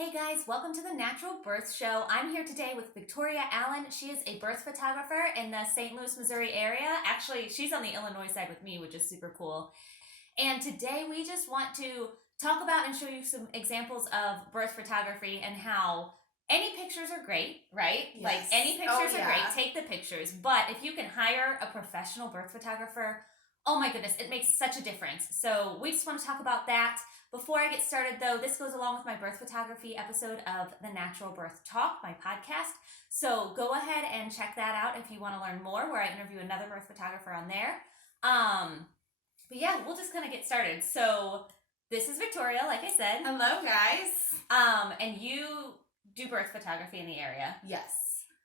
Hey guys, welcome to the Natural Birth Show. I'm here today with Victoria Allen. She is a birth photographer in the St. Louis, Missouri area. Actually, she's on the Illinois side with me, which is super cool. And today we just want to talk about and show you some examples of birth photography and how any pictures are great, right? Yes. Like any pictures are great, take the pictures. But if you can hire a professional birth photographer, oh my goodness, it makes such a difference. So we just want to talk about that. Before I get started though, this goes along with my birth photography episode of the Natural Birth Talk, my podcast. So go ahead and check that out if you want to learn more, where I interview another birth photographer on there. But yeah, we'll just kind of get started. So this is Victoria, like I said. Hello, guys. And you do birth photography in the area. Yes.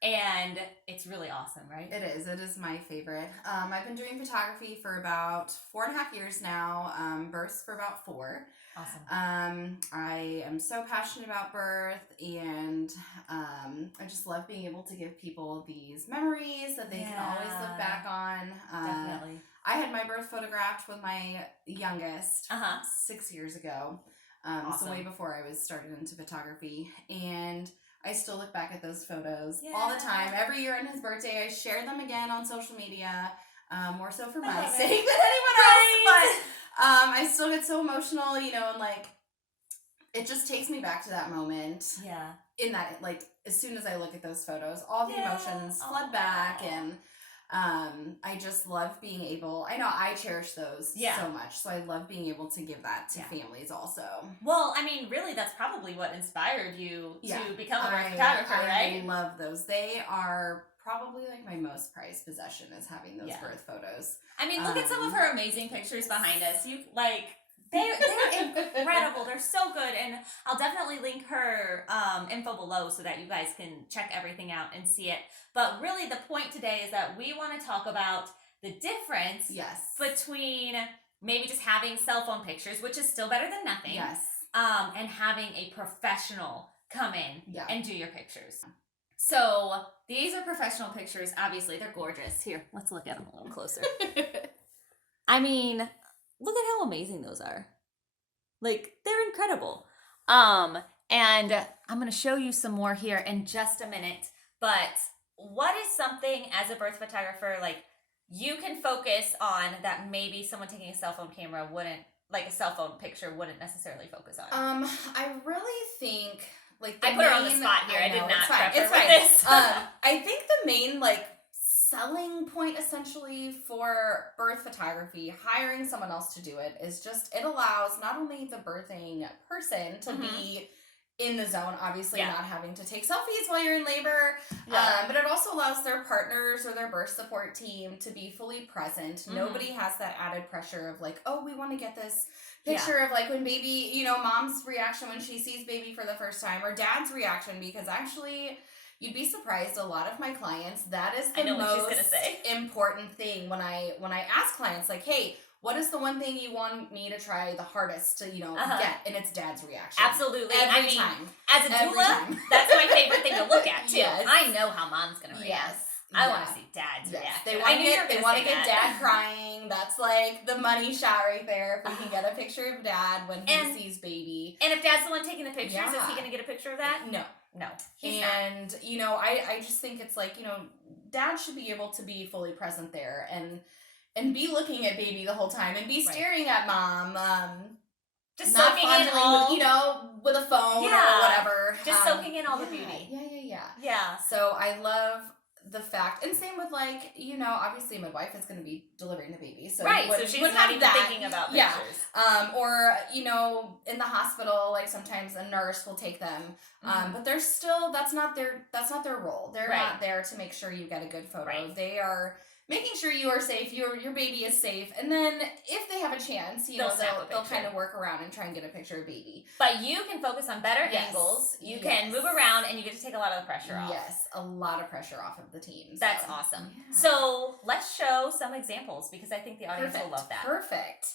And it's really awesome, right? It is. It is my favorite. I've been doing photography for about 4.5 years now. Births for about 4. Awesome. I am so passionate about birth, and I just love being able to give people these memories that they can always look back on. Definitely. I had my birth photographed with my youngest 6 years ago. Awesome. So way before I was started into photography, and I still look back at those photos all the time. Every year on his birthday, I share them again on social media, more so for my sake than anyone else. But I still get so emotional, and like, it just takes me back to that moment. Yeah. In that, like, as soon as I look at those photos, all the emotions flood back, and I just love being able, I know I cherish those so much, so I love being able to give that to families also. Well, I mean, really, that's probably what inspired you to become a birth photographer, right? I love those. They are probably like my most prized possession, is having those birth photos. I mean, look at some of her amazing pictures behind us. You like, they're incredible. They're so good, and I'll definitely link her info below so that you guys can check everything out and see it. But really, the point today is that we want to talk about the difference between maybe just having cell phone pictures, which is still better than nothing, and having a professional come in and do your pictures. So these are professional pictures. Obviously, they're gorgeous. Here, let's look at them a little closer. I mean, look at how amazing those are. Like, they're incredible. And I'm going to show you some more here in just a minute. But what is something as a birth photographer, like, you can focus on that maybe someone taking a cell phone camera wouldn't, like a cell phone picture wouldn't necessarily focus on? I really think, like, I put her on the spot here. I did not prep her with this. I think the main, like, selling point essentially for birth photography, hiring someone else to do it, is just, it allows not only the birthing person to be in the zone, obviously not having to take selfies while you're in labor, but it also allows their partners or their birth support team to be fully present. Nobody has that added pressure of like, oh, we want to get this picture of like when baby, mom's reaction when she sees baby for the first time, or dad's reaction, because actually, you'd be surprised, a lot of my clients, that is the most important thing when I ask clients, like, hey, what is the one thing you want me to try the hardest to, get? And it's dad's reaction. Absolutely. Every time. As a doula, that's my favorite thing to look at, too. Yes. I know how mom's going to react. I want to see dad's reaction. They want to get dad crying. That's like the money shot right there. If we can get a picture of dad when he sees baby. And if dad's the one taking the pictures, is he going to get a picture of that? No. And, I just think it's like, dad should be able to be fully present there and be looking at baby the whole time and be staring at mom. Just not soaking in all, with a phone or whatever. Just soaking in all the beauty. Yeah. So I love the fact, and same with like, obviously my wife is going to be delivering the baby. So so she's not even thinking about pictures. Or, in the hospital, like sometimes a nurse will take them. But they're still, that's not their role. They're not there to make sure you get a good photo. Right. They are making sure you are safe, your baby is safe, and then if they have a chance, they'll kind of work around and try and get a picture of baby. But you can focus on better angles. You can move around, and you get to take a lot of the pressure off. Yes, a lot of pressure off of the team. So. That's awesome. Yeah. So let's show some examples, because I think the audience will love that. Perfect.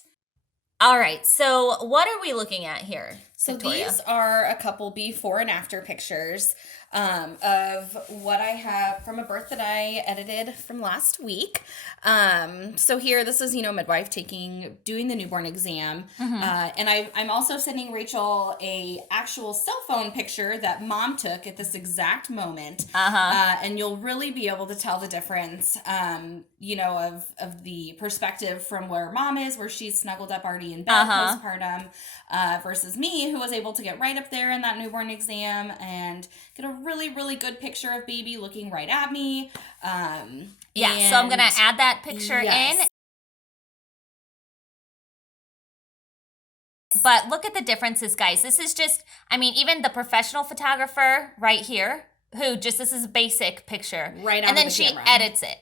All right, so what are we looking at here, So Victoria? these are a couple before and after pictures of what I have from a birth that I edited from last week. So here, this is, midwife doing the newborn exam. And I'm also sending Rachel a actual cell phone picture that mom took at this exact moment. And you'll really be able to tell the difference, of the perspective from where mom is, where she's snuggled up already in bed postpartum, versus me, who was able to get right up there in that newborn exam and get a really, really good picture of baby looking right at me. So I'm going to add that picture in. But look at the differences, guys. This is just, even the professional photographer right here, this is a basic picture. Right on and then the she camera. edits it.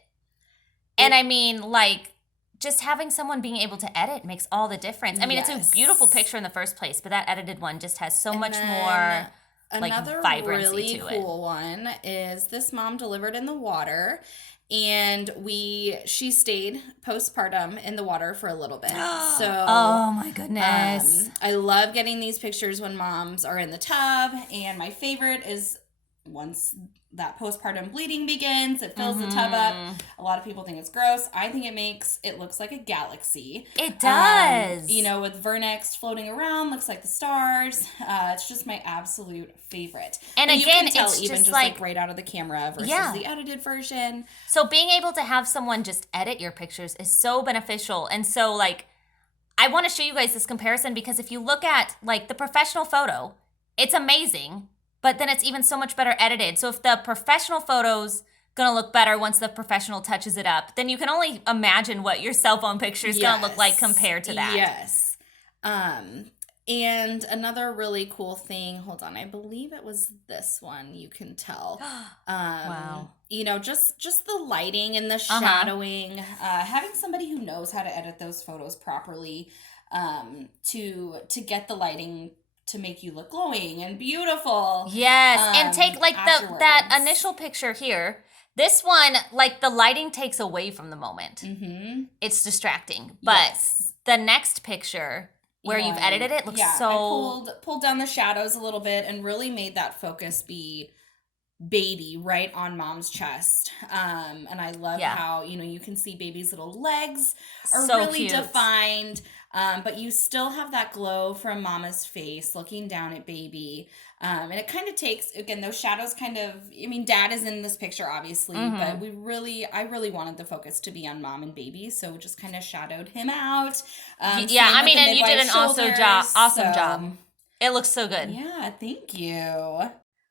And just having someone being able to edit makes all the difference. It's a beautiful picture in the first place, but that edited one just has so much more another vibrancy really to it. Cool one is this mom delivered in the water, and she stayed postpartum in the water for a little bit. Oh my goodness. I love getting these pictures when moms are in the tub, and my favorite is once that postpartum bleeding begins, it fills the tub up. A lot of people think it's gross. I think it looks like a galaxy. It does. With Vernix floating around, looks like the stars. It's just my absolute favorite. And again, you can tell it's even just right out of the camera versus the edited version. So being able to have someone just edit your pictures is so beneficial. And so I want to show you guys this comparison, because if you look at the professional photo, it's amazing. But then it's even so much better edited. So if the professional photo's going to look better once the professional touches it up, then you can only imagine what your cell phone picture is going to look like compared to that. Yes. And another really cool thing, hold on, I believe it was this one, you can tell. Wow. Just the lighting and the shadowing, having somebody who knows how to edit those photos properly, to get the lighting to make you look glowing and beautiful. Yes, and take that initial picture here. This one, the lighting takes away from the moment. It's distracting. But the next picture where you've edited it looks so... I pulled down the shadows a little bit and really made that focus be baby right on mom's chest. And I love how, you can see baby's little legs are so really cute. Defined. But you still have that glow from mama's face looking down at baby. And it kind of takes, again, those shadows dad is in this picture, obviously, but I really wanted the focus to be on mom and baby. So we just kind of shadowed him out. And you did an awesome job. It looks so good. Yeah, thank you.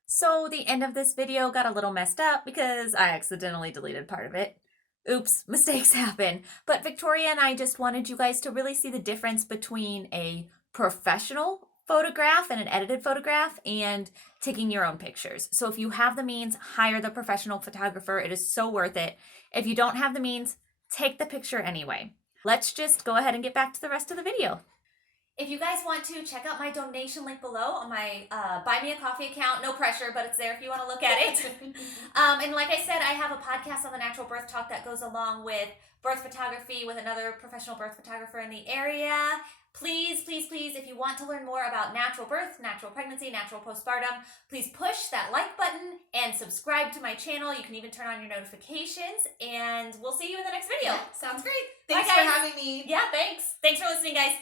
So the end of this video got a little messed up because I accidentally deleted part of it. Oops, mistakes happen. But Victoria and I just wanted you guys to really see the difference between a professional photograph and an edited photograph and taking your own pictures. So if you have the means, hire the professional photographer. It is so worth it. If you don't have the means, take the picture anyway. Let's just go ahead and get back to the rest of the video. If you guys want to check out my donation link below on my Buy Me a Coffee account, no pressure, but it's there if you want to look at it. And like I said, I have a podcast on the NaturalBirth Talk that goes along with birth photography with another professional birth photographer in the area. Please, please, please, if you want to learn more about natural birth, natural pregnancy, natural postpartum, please push that like button and subscribe to my channel. You can even turn on your notifications, and we'll see you in the next video. Yeah, sounds great. Bye, Thanks for having me. Yeah, thanks. Thanks for listening, guys.